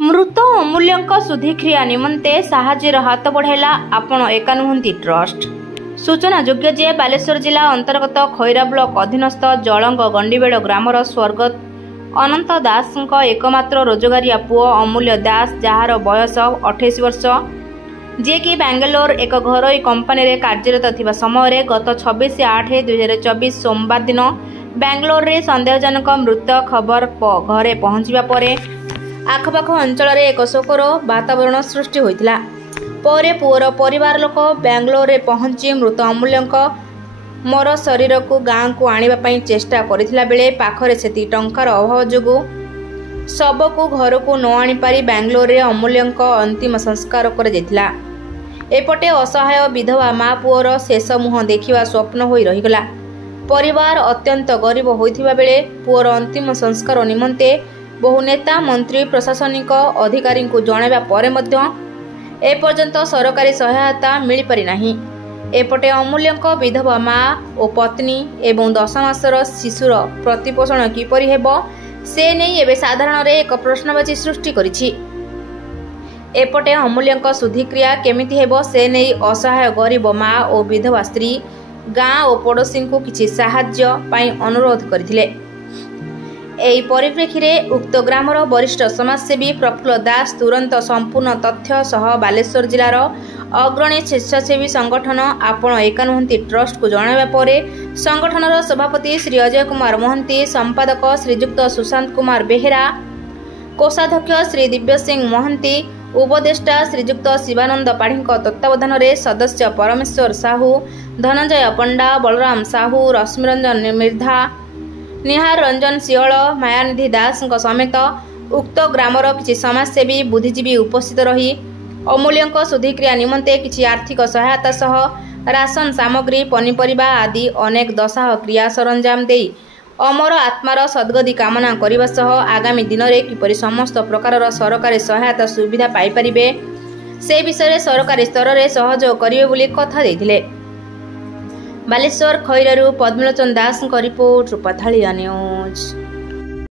मृत अमूल्य शुद्धिक्रिया निमंते साहाय्यर हाथ बढ़ाला आपण एका नुहंती ट्रस्ट। सूचना योग्य जे बालेश्वर जिला अंतर्गत खैरा ब्लॉक अधीनस्थ जलंग गंडीबेड़ ग्रामर स्वर्गत अनंत दास एकमात्र रोजगारिया पुओ अमूल्य दास जार बयस 28 वर्ष जे कि बेंगलोर एक घरोई कंपनी रे कार्यरत थिबा समय गत 26/8/2024 सोमवार दिन बेंगलोर रे संदेहजनक मृत खबर घरे पहुंचवा परे आखपाख अंचल एक शोकर वातावरण सृष्टि होइतिला। परे पुअर परिवार लोक बेंगलोर रे पहुंची मृत अमूल्य मर शरीर को गाँव को आनिबा पई चेष्टा करथिला बेले पाखरे सेती टंकार अभाव जोगु शव को घर को न आनी पारी बेंगलोर रे अमूल्य अंतिम संस्कार कर जाइतिला। एपटे असहाय विधवा माँ पुअर शेष मुह देखिवा स्वप्न होई रहिगला। परिवार अत्यंत गरीब होइथिबा बेले पुअर अंतिम संस्कार निमंते बहु नेता मंत्री प्रशासनिक अधिकारी को जणाइबा परे मध्य एपर्यंत सरकारी सहायता मिल पारि नाही। एपटे अमूल्य विधवा माँ और पत्नी एवं 10 मासर शिशुर प्रतिपोषण किपरि हेबो से नहीं एबे साधारण एक प्रश्नवाची सृष्टि करिछि। एपटे अमूल्य शुद्धिक्रिया केमिति हेबो से नहीं असहाय गरीब माँ और विधवा स्त्री गाँ और पड़ोशी को किछि साहाय्य पाई अनुरोध करथिले। एही परिप्रेक्षी रे उक्त ग्रामर वरिष्ठ समाजसेवी प्रफुल्ल दास तुरंत संपूर्ण तथ्य सह बालेश्वर जिलार अग्रणी स्वेच्छासेवी संगठन आपण एका नुहंती ट्रस्ट को जणाइबा परे संगठनर सभापति श्री अजय कुमार मोहंती, संपादक श्रीजुक्त सुशांत कुमार बेहेरा, कोषाध्यक्ष श्री दिव्य सिंह मोहंती, उपदेष्टा श्रीजुक्त शिवानंद पाढ़ी तत्वावधान में सदस्य परमेश्वर साहू, धनंजय पंडा, बलराम साहू, रश्मिरंजन मिर्धा, निहार रंजन सियल, मायानिधि दास समेत उक्त ग्रामर किछि समाजसेवी बुद्धिजीवी उपस्थित रही अमूल्य शुद्धिक्रिया निमंते किछि आर्थिक सहायता सह राशन सामग्री पनीपरिबा आदि अनेक दशाह क्रिया सरंजाम देई अमर आत्मार सद्गति कामना करने सह आगामी दिन में किपरि समस्त प्रकार सरकारी सहायता सुविधा पाई परिबे से विषय सरकारी स्तर में सहयोग करिवे बोली कथा देथिले। बालेश्वर खैरारू पद्मलोचन दास रिपोर्ट रूपाथालिया न्यूज।